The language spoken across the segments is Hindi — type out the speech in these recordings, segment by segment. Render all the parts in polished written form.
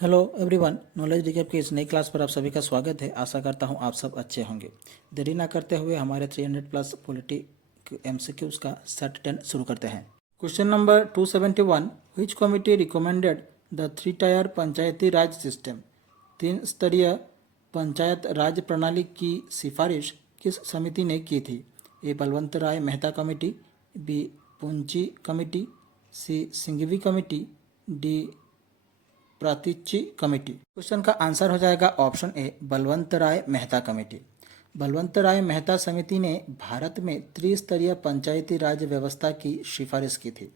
हेलो एवरीवन, नॉलेज रिकैप की इस नई क्लास पर आप सभी का स्वागत है। आशा करता हूं आप सब अच्छे होंगे। देरी ना करते हुए हमारे 300 प्लस पॉलिटी एमसीक्यूज का सेट 10 शुरू करते हैं। Question number 271, which committee recommended the 3 tyre Panchayati Raj system? 3 स्तरीय पंचायत राज प्रणाली की सिफारिश किस समिति ने की थी? A Balwant Rai Mehta committee, B Punchhi committee, C Singhvi committee, D Pratichi committee. Question का आंसर हो जाएगा option A Balwant Rai Mehta committee. Balwant Rai Mehta समिति ने भारत में त्रिस्तरीय पंचायती राज व्यवस्था की सिफारिश की थी।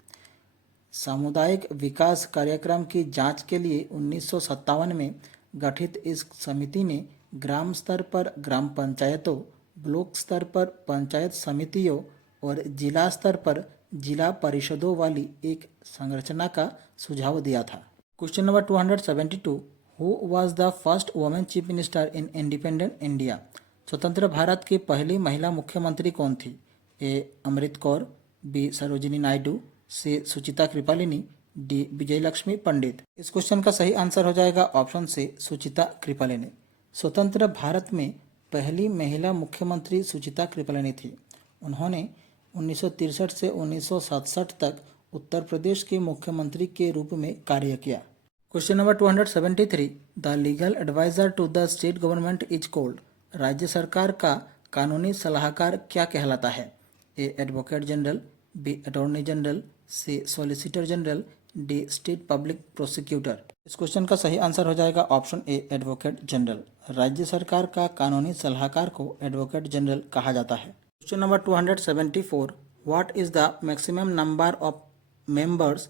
सामुदायिक विकास कार्यक्रम की जांच के लिए 1957 में गठित इस समिति ने ग्राम स्तर पर ग्राम पंचायतों, ब्लॉक स्तर पर पंचायत समितियों और जिला स्तर पर जिला परिषदों वाली एक संरचना का सुझाव दिया था। Question number 272, who was the first women chief minister in independent India? स्वतंत्र भारत की पहली महिला मुख्यमंत्री कौन थी? ए अमृत कौर, बी सरोजिनी नायडू, सी सुचिता कृपालिनी, डी विजयलक्ष्मी पंडित। इस क्वेश्चन का सही आंसर हो जाएगा ऑप्शन सी सुचिता कृपालिनी। स्वतंत्र भारत में पहली महिला मुख्यमंत्री सुचिता कृपालिनी थी। उन्होंने 1963 से 1967 तक उत्तर प्रदेश के मुख्यमंत्री के रूप में कार्य किया। Question number 273, the legal advisor to the state government is called? राज्य सरकार का कानूनी सलाहकार क्या कहलाता है? A advocate general, B attorney general, C solicitor general, D state public prosecutor. इस क्वेश्चन का सही आंसर हो जाएगा ऑप्शन ए एडवोकेट जनरल। राज्य सरकार का कानूनी सलाहकार को एडवोकेट जनरल कहा जाता है। Question number 274, what is the maximum number of members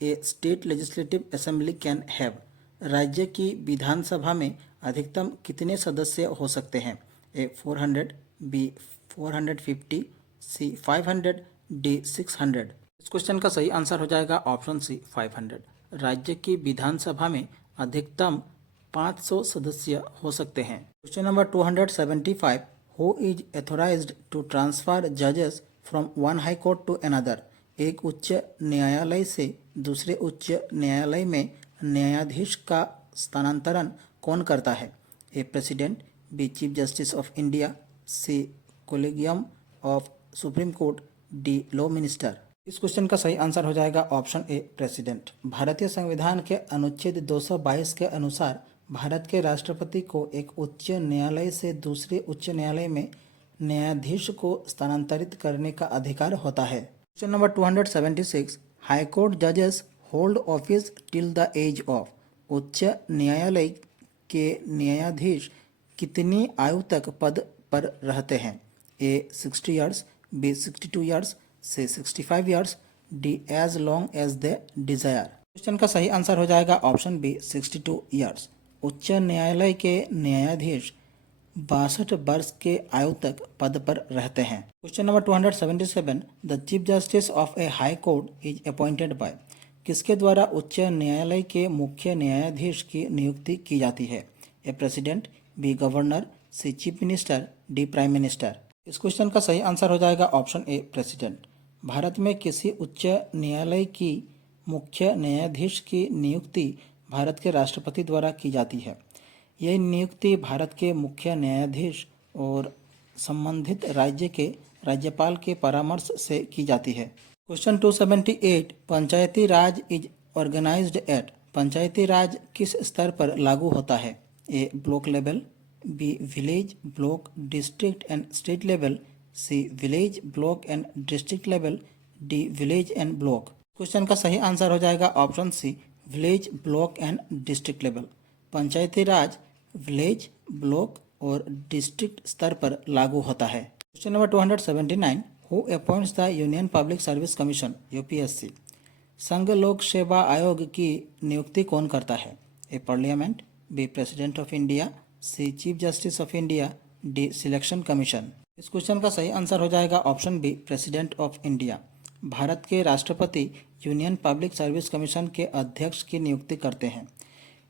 A state legislative assembly can have? राज्य की विधानसभा में अधिकतम कितने सदस्य हो सकते हैं? ए 400, बी 450, सी 500, डी 600। इस क्वेश्चन का सही आंसर हो जाएगा ऑप्शन सी 500। राज्य की विधानसभा में अधिकतम 500 सदस्य हो सकते हैं। Question number 275, who is authorised to transfer जजेस from one high court to another? एक उच्च न्यायालय से दूसरे उच्च न्यायालय में न्यायाधीश का स्थानांतरण कौन करता है? A president, B chief justice of India, C collegium of supreme court, D law minister. इस क्वेश्चन का सही आंसर हो जाएगा ऑप्शन ए प्रेसिडेंट। भारतीय संविधान के अनुच्छेद 222 के अनुसार भारत के राष्ट्रपति को एक उच्च न्यायालय से दूसरे उच्च न्यायालय में न्यायाधीश को स्थानांतरित करने का अधिकार होता है। क्वेश्चन नंबर 276, हाई कोर्ट जजेस hold office till the age of? उच्च न्यायालय के न्यायाधीश कितनी आयु तक पद पर रहते हैं? A 60 years, B 62 years, C 65 years, D as long as they desire. Question का सही आंसर हो जाएगा ऑप्शन बी 62 ईयर्स। उच्च न्यायालय के न्यायाधीश 62 वर्ष के आयु तक पद पर रहते हैं। Question number 277, the chief justice of A high court is appointed bye? किसके द्वारा उच्च न्यायालय के मुख्य न्यायाधीश की नियुक्ति की जाती है? A president, B governor, C chief minister, D prime minister. इस क्वेश्चन का सही आंसर हो जाएगा ऑप्शन ए प्रेसिडेंट। भारत में किसी उच्च न्यायालय की मुख्य न्यायाधीश की नियुक्ति भारत के राष्ट्रपति द्वारा की जाती है। यह नियुक्ति भारत के मुख्य न्यायाधीश और संबंधित राज्य के राज्यपाल के परामर्श से की जाती है। Question 278, Panchayati Raj is organised at? Panchayati Raj किस स्तर पर लागू होता है? A block level, B village, block, district and state level, C village, block and district level, D village and block. Question का सही आंसर हो जाएगा option C village, block and district level. Panchayati Raj village, block और डिस्ट्रिक्ट स्तर पर लागू होता है। Question number 279, who appoints the union public service commission UPSC? संघ लोक सेवा आयोग की नियुक्ति कौन करता है? A parliament, B president of India, C chief justice of India, D selection commission. इस क्वेश्चन का सही आंसर हो जाएगा option B president of India. Bharat के राष्ट्रपति यूनियन पब्लिक सर्विस कमीशन के अध्यक्ष की नियुक्ति करते हैं।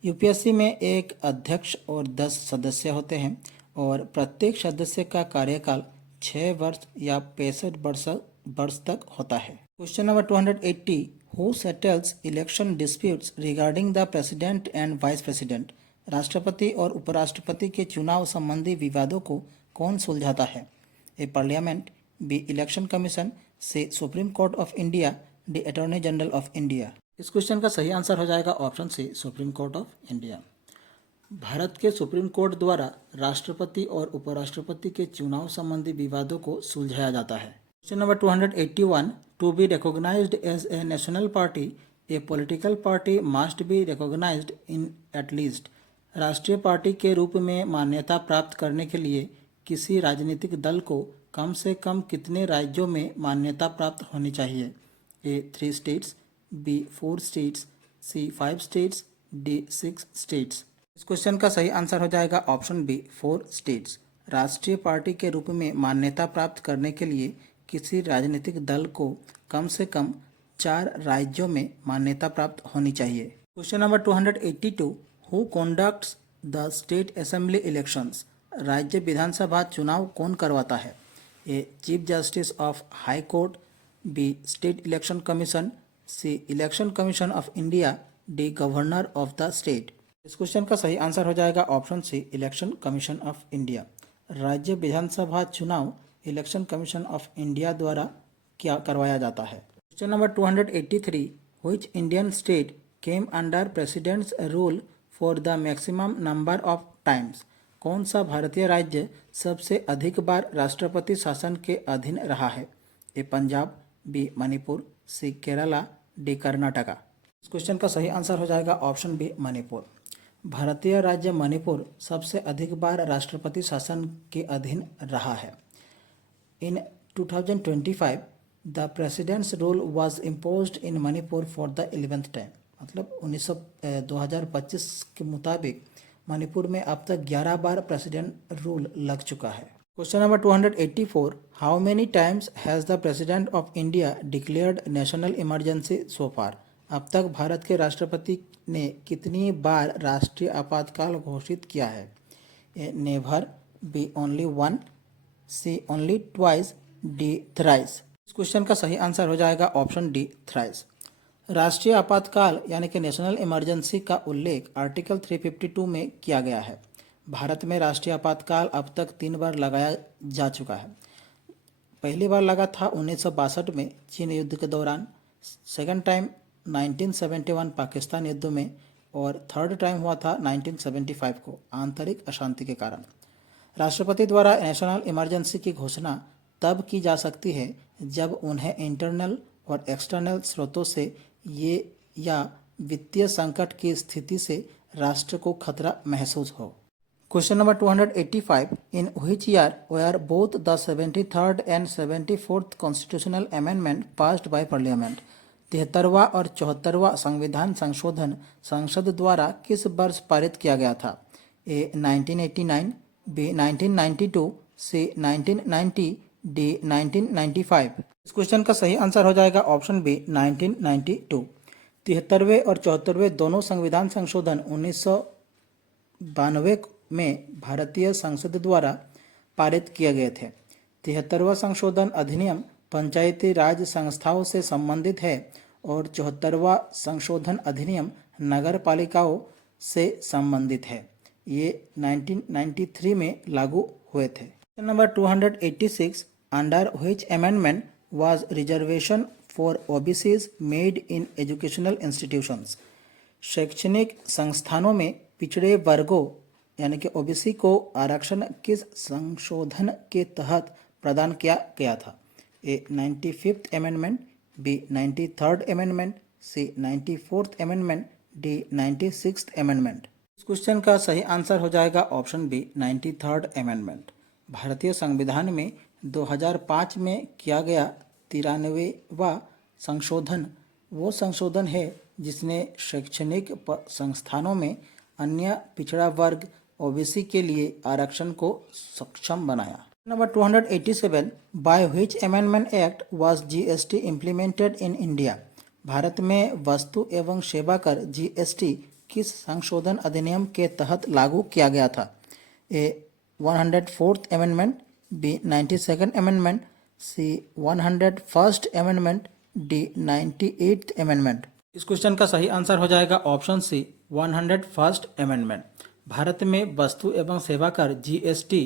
यूपीएससी में एक अध्यक्ष और 10 सदस्य होते हैं और प्रत्येक सदस्य का कार्यकाल 6 वर्ष या 65 वर्ष तक होता है। Question number 280, who settles election disputes regarding the president and vice president? राष्ट्रपति और उपराष्ट्रपति के चुनाव संबंधी विवादों को कौन सुलझाता है? A parliament, B election commission, C supreme court of India, D attorney general of India. इस क्वेश्चन का सही आंसर हो जाएगा option C, supreme court of India. Bharat के सुप्रीम कोर्ट द्वारा राष्ट्रपति और उपराष्ट्रपति के चुनाव संबंधी विवादों को सुलझाया जाता है। Question number 281, to be recognised as a national party a political party must be recognised in at least. राष्ट्रीय पार्टी के रूप में मान्यता प्राप्त करने के लिए किसी राजनीतिक दल को कम से कम कितने राज्यों में मान्यता प्राप्त होनी चाहिए? ए 3 स्टेट्स, बी 4 स्टेट्स, सी 5 स्टेट्स, डी 6 स्टेट्स। इस क्वेश्चन का सही आंसर हो जाएगा ऑप्शन बी, 4 स्टेट्स। राष्ट्रीय पार्टी के रूप में मान्यता प्राप्त करने के लिए किसी राजनीतिक दल को कम से कम 4 राज्यों में मान्यता प्राप्त होनी चाहिए। Question number 282, who conducts the state assembly elections? राज्य विधानसभा चुनाव कौन करवाता है? A chief justice of high court, B state election commission, C election commission of India, D governor of the state. इस क्वेश्चन का सही आंसर हो जाएगा option C, election commission of India. राज्य विधानसभा चुनाव इलेक्शन कमीशन ऑफ इंडिया द्वारा क्या करवाया जाता है। Question number 283, which Indian state came under presidents rule for the maximum number of times? कौन सा भारतीय राज्य सबसे अधिक बार राष्ट्रपति शासन के अधीन रहा है? ए पंजाब, बी मणिपुर, सी केरला, डी कर्नाटका। इस क्वेश्चन का सही आंसर हो जाएगा ऑप्शन बी, मणिपुर। भारतीय राज्य मणिपुर सबसे अधिक बार राष्ट्रपति शासन के अधीन रहा है। इन 2025 the presidents rule was imposed in Manipur for the 11th time. मतलब 2025 के मुताबिक मणिपुर में अब तक 11 बार प्रेसिडेंट रूल लग चुका है। Question number 284, how many times has the president of India declared national emergency so far? अब तक भारत के राष्ट्रपति ने कितनी बार राष्ट्रीय आपातकाल घोषित किया है? ए नेवर, बी ओनली 1, सी ओनली ट्वाइस, डी थ्राइस। इस क्वेश्चन का सही आंसर हो जाएगा ऑप्शन डी, थ्राइस। राष्ट्रीय आपातकाल यानी कि नेशनल इमरजेंसी का उल्लेख आर्टिकल 352 में किया गया है। भारत में राष्ट्रीय आपातकाल अब तक 3 बार लगाया जा चुका है। पहली बार लगा था 1962 में चीन युद्ध के दौरान, सेकंड टाइम 1971 पाकिस्तान युद्ध में, और थर्ड टाइम हुआ था 1975 को आंतरिक अशांति के कारण। राष्ट्रपति द्वारा नेशनल इमरजेंसी की घोषणा तब की जा सकती है जब उन्हें इंटरनल और एक्सटर्नल स्रोतों से ये या वित्तीय संकट की स्थिति से राष्ट्र को खतरा महसूस हो। Question number 285, in which year were both the 73rd and 74th constitutional amendment passed by parliament? 73वां और 74वां संविधान संशोधन संसद द्वारा किस वर्ष पारित किया गया था? ए 1989, बी 1992, सी 1990, डी 1995। इस क्वेश्चन का सही आंसर हो जाएगा ऑप्शन बी, 1992। 73वें और 74वें दोनों संविधान संशोधन 1992 में भारतीय संसद द्वारा पारित किए गए थे। 73वां संशोधन अधिनियम पंचायती राज संस्थाओं से संबंधित है और 74वां संशोधन अधिनियम नगर पालिकाओं से संबंधित है। ये 1993 में लागू हुए थे। Number 286, under which amendment was reservation for OBCs made in educational institutions? शैक्षणिक संस्थानों में पिछड़े वर्गों यानी कि ओबीसी को आरक्षण किस संशोधन के तहत प्रदान किया गया था? A 95th amendment, B 93rd amendment, C 94th amendment, D 96th amendment. इस क्वेश्चन का सही आंसर हो जाएगा ऑप्शन बी, 93rd अमेंडमेंट। भारतीय संविधान में 2005 में किया गया 93वां संशोधन वो संशोधन है जिसने शैक्षणिक संस्थानों में अन्य पिछड़ा वर्ग ओबीसी के लिए आरक्षण को सक्षम बनाया। Number 287, bye which amendment act was GST implemented in India? Bharat में वस्तु एवं सेवा कर जीएसटी किस संशोधन अधिनियम के तहत लागू किया गया था? A 104th amendment, B 92nd amendment, C 101st amendment, D 98th amendment. इस क्वेश्चन का सही आंसर हो जाएगा ऑप्शन सी 101st अमेंडमेंट। भारत में वस्तु एवं सेवा कर जीएसटी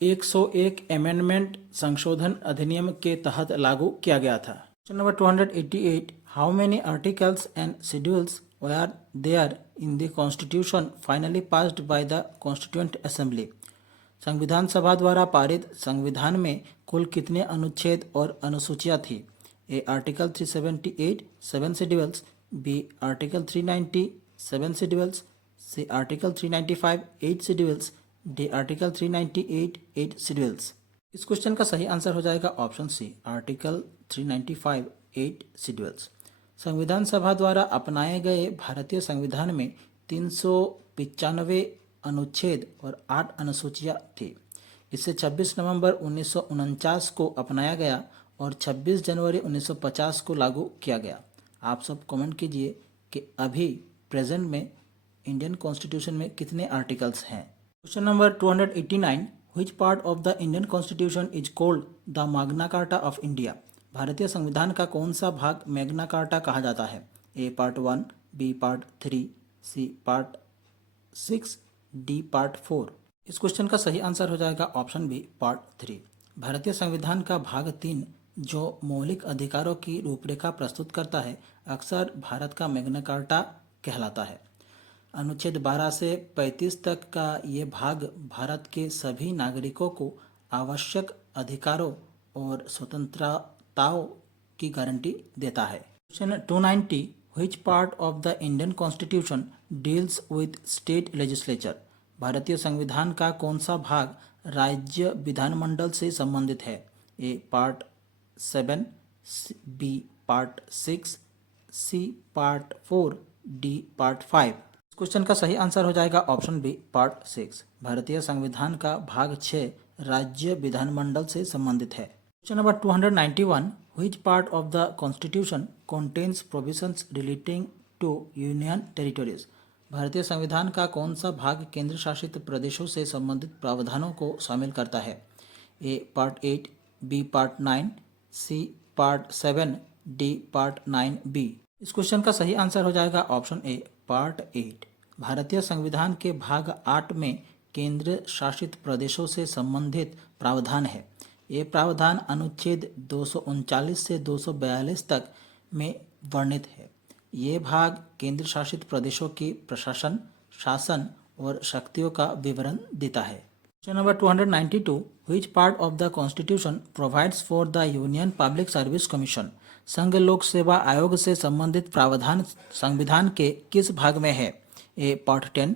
101 अमेंडमेंट संशोधन अधिनियम के तहत लागू किया गया था। Question number 288, how many articles and schedules were there in the constitution finally passed by the constituent assembly. संविधान सभा द्वारा पारित संविधान में कुल कितने अनुच्छेद और अनुसूचियां थी। A article 378 7 schedules, B article 390 7 schedules, C article 395 8 schedules, D article 398 8 schedules. इस क्वेश्चन का सही आंसर हो जाएगा ऑप्शन सी आर्टिकल 395 8 शेड्यूल्स। संविधान सभा द्वारा अपनाए गए भारतीय संविधान में 395 अनुच्छेद और 8 अनुसूचियां थी। इसे 26 नवंबर 1949 को अपनाया गया और 26 जनवरी 1950 को लागू किया गया। आप सब कमेंट कीजिए कि अभी प्रेजेंट में इंडियन कॉन्स्टिट्यूशन में कितने आर्टिकल्स हैं। Question number 289, which part of the Indian constitution is called the Magna carta of India. भारतीय संविधान का कौन सा भाग मैग्ना कार्टा कहा जाता है। A part 1, B part 3, C part 6, D part 4। इस क्वेश्चन का सही आंसर हो जाएगा ऑप्शन बी पार्ट 3। भारतीय संविधान का भाग 3 जो मौलिक अधिकारों की रूपरेखा प्रस्तुत करता है अक्सर भारत का मैग्ना कार्टा कहलाता है। अनुच्छेद 12 से 35 तक का ये भाग भारत के सभी नागरिकों को आवश्यक अधिकारों और स्वतंत्रताओं की गारंटी देता है। Question 290, which part of the Indian constitution deals with state legislature. भारतीय संविधान का कौन सा भाग राज्य विधानमंडल से संबंधित है। A part 7, B part 6, C part 4, D part 5। Question का सही आंसर हो जाएगा ऑप्शन बी पार्ट 6। भारतीय संविधान का भाग 6 राज्य विधानमंडल से संबंधित है। Question number 291, which part of the constitution contains provisions relating to union territories. भारतीय संविधान का कौन सा भाग केंद्र शासित प्रदेशों से संबंधित प्रावधानों को शामिल करता है। A part 8, B part 9, C part 7, D part 9 B. इस क्वेश्चन का सही आंसर हो जाएगा ऑप्शन ए पार्ट 8। भारतीय संविधान के भाग 8 में केंद्र शासित प्रदेशों से संबंधित प्रावधान है। ये प्रावधान अनुच्छेद 239 से 242 तक में वर्णित है। ये भाग केंद्र शासित प्रदेशों की प्रशासन, शासन और शक्तियों का विवरण देता है। Question number 292, which part of the constitution provides for the union public service commission. संघ लोक सेवा आयोग से संबंधित प्रावधान संविधान के किस भाग में है। A part 10,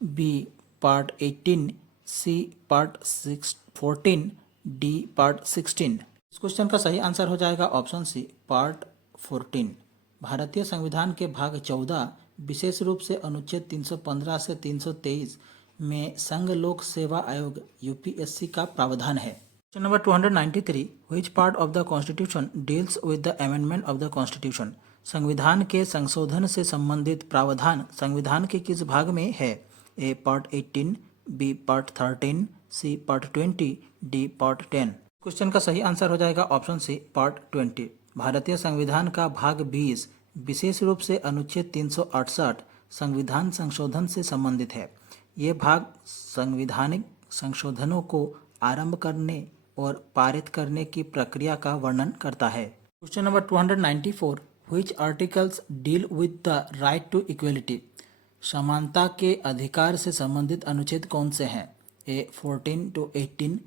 B part 18, C part 14, D part 16। इस क्वेश्चन का सही आंसर हो जाएगा ऑप्शन सी पार्ट 14। भारतीय संविधान के भाग 14 विशेष रूप से अनुच्छेद 315 से 323 में संघ लोक सेवा आयोग यूपीएससी का प्रावधान है। Question number 293, which part of the constitution deals with the amendment of the constitution. संविधान के संशोधन से संबंधित प्रावधान संविधान के किस भाग में है। A part 18, B part 13, C part 20, D part 10। Question का सही आंसर हो जाएगा ऑप्शन सी पार्ट 20। भारतीय संविधान का भाग 20 विशेष रूप से अनुच्छेद 368 संविधान संशोधन से संबंधित है। ये भाग संवैधानिक संशोधनों को आरंभ करने और पारित करने की प्रक्रिया का वर्णन करता है। Question number 294, which articles deal with the right to equality. समानता के अधिकार से संबंधित अनुच्छेद कौन से हैं। A 14 to 18,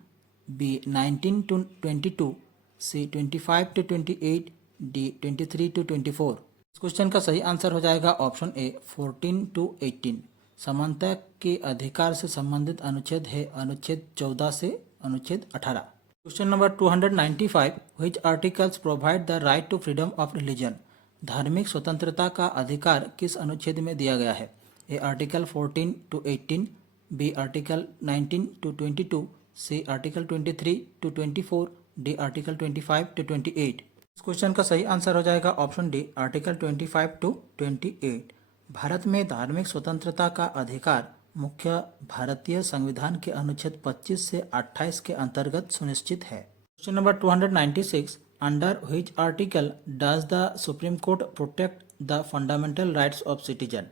B 19 to 22, C 25 to 28, D 23 to 24। इस क्वेश्चन का सही आंसर हो जाएगा ऑप्शन ए 14 to 18। समानता के अधिकार से संबंधित अनुच्छेद है अनुच्छेद 14 से अनुच्छेद 18। Question number 295, which articles provide the right to freedom of religion. धार्मिक स्वतंत्रता का अधिकार किस अनुच्छेद में दिया गया है। A article 14 to 18, B article 19 to 22, C article 23 to 24, D article 25 to 28। इस क्वेश्चन का सही आंसर हो जाएगा option D article 25 to 28। Bharat में धार्मिक स्वतंत्रता का अधिकार मुख्य भारतीय संविधान के अनुच्छेद 25 से 28 के अंतर्गत सुनिश्चित है। Question number 296, under which article does the supreme court protect the fundamental rights of citizen?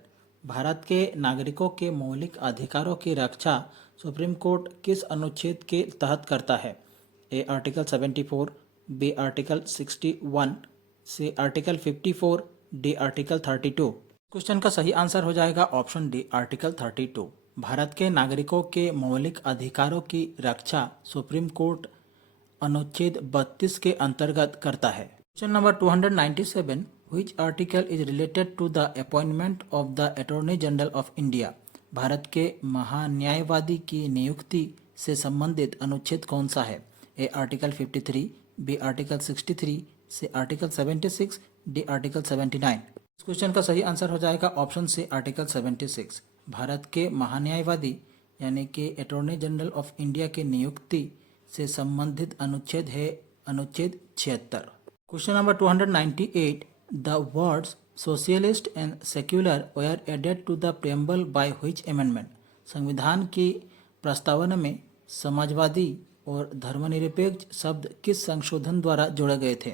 Bharat के नागरिकों के मौलिक अधिकारों की रक्षा सुप्रीम कोर्ट किस अनुच्छेद के तहत करता है? A article 74, B article 61, C article 54, D article 32। Question का सही आंसर हो जाएगा ऑप्शन डी आर्टिकल 32। भारत के नागरिकों के मौलिक अधिकारों की रक्षा सुप्रीम कोर्ट अनुच्छेद 32 के अंतर्गत करता है। Question number 297, which article is related to the appointment of the attorney general of India? Bharat के महान्यायवादी की नियुक्ति से संबंधित अनुच्छेद कौन सा है? A article 53, B article 63, C article 76, D article 79। इस क्वेश्चन का सही आंसर हो जाएगा ऑप्शन सी आर्टिकल 76। भारत के महान्यायवादी यानी कि अटॉर्नी जनरल ऑफ इंडिया की नियुक्ति से संबंधित अनुच्छेद है अनुच्छेद 76। Question number 298, the words socialist and secular were added to the preamble by which amendment? संविधान की प्रस्तावना में समाजवादी और धर्मनिरपेक्ष शब्द किस संशोधन द्वारा जोड़े गए थे?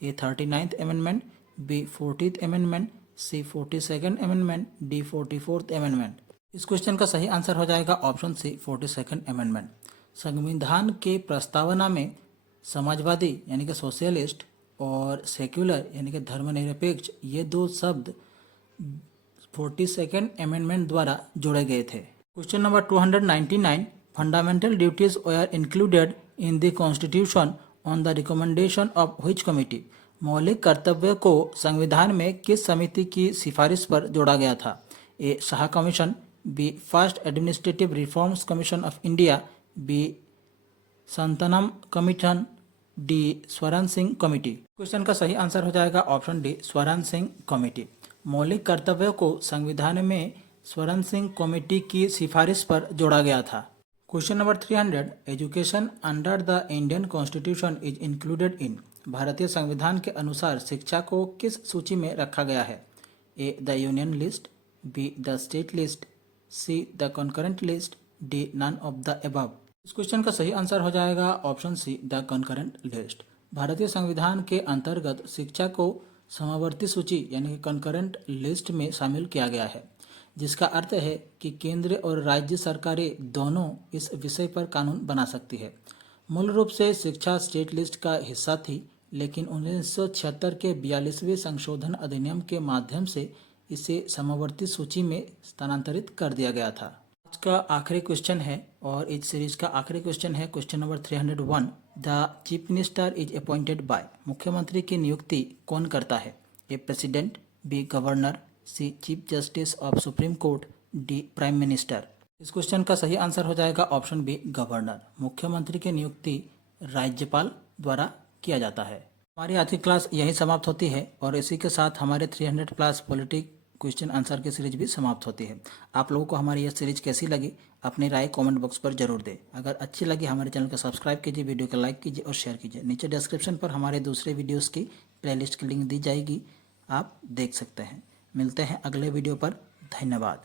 A 39th amendment, B 40th amendment, C 42nd amendment, D 44th amendment. इस क्वेश्चन का सही आंसर हो जाएगा ऑप्शन सी 42nd अमेंडमेंट। संविधान के प्रस्तावना में समाजवादी यानी कि सोशलिस्ट और सेक्युलर यानी कि धर्मनिरपेक्ष ये दो शब्द 42nd अमेंडमेंट द्वारा जोड़े गए थे। Question number 299, fundamental duties were included in the constitution on the recommendation of which committee? मौलिक कर्तव्य को संविधान में किस समिति की सिफारिश पर जोड़ा गया था? A Shah commission, B first administrative reforms commission of India, B Santhanam commission, D Swaran Singh committee. Question का सही आंसर हो जाएगा option D Swaran Singh committee. मौलिक कर्तव्यों को संविधान में स्वरण सिंह कमेटी की सिफारिश पर जोड़ा गया था। Question number 300, education under the Indian constitution is included in? भारतीय संविधान के अनुसार शिक्षा को किस सूची में रखा गया है? A the union list, B the state list, C the concurrent list, D none of the above. इस क्वेश्चन का सही आंसर हो जाएगा option C the concurrent list. भारतीय संविधान के अंतर्गत शिक्षा को समवर्ती सूची यानी कि कॉन्करेंट लिस्ट में शामिल किया गया है, जिसका अर्थ है कि केंद्र और राज्य सरकारें दोनों इस विषय पर कानून बना सकती है। मूल रूप से शिक्षा स्टेट लिस्ट का हिस्सा थी, लेकिन 1976 के 42वें संशोधन अधिनियम के माध्यम से इसे समवर्ती सूची में स्थानांतरित कर दिया गया था। आज का आखिरी क्वेश्चन है और इस सीरीज का आखिरी क्वेश्चन है question number 301, the chief minister is appointed by? मुख्यमंत्री की नियुक्ति कौन करता है? A president, B governor, C chief justice of supreme court, D prime minister. इस क्वेश्चन का सही आंसर हो जाएगा ऑप्शन बी गवर्नर। मुख्यमंत्री की नियुक्ति राज्यपाल द्वारा किया जाता है। हमारी आज की क्लास यही समाप्त होती है और इसी के साथ हमारे 300+ पॉलिटिक क्वेश्चन आंसर की सीरीज भी समाप्त होती है। आप लोगों को हमारी यह सीरीज कैसी लगी अपनी राय कमेंट बॉक्स पर जरूर दें। अगर अच्छी लगी हमारे चैनल को सब्सक्राइब कीजिए, वीडियो को लाइक कीजिए और शेयर कीजिए। नीचे डिस्क्रिप्शन पर हमारे दूसरे वीडियोस की प्लेलिस्ट की लिंक दी जाएगी, आप देख सकते हैं। मिलते हैं अगले वीडियो पर। धन्यवाद।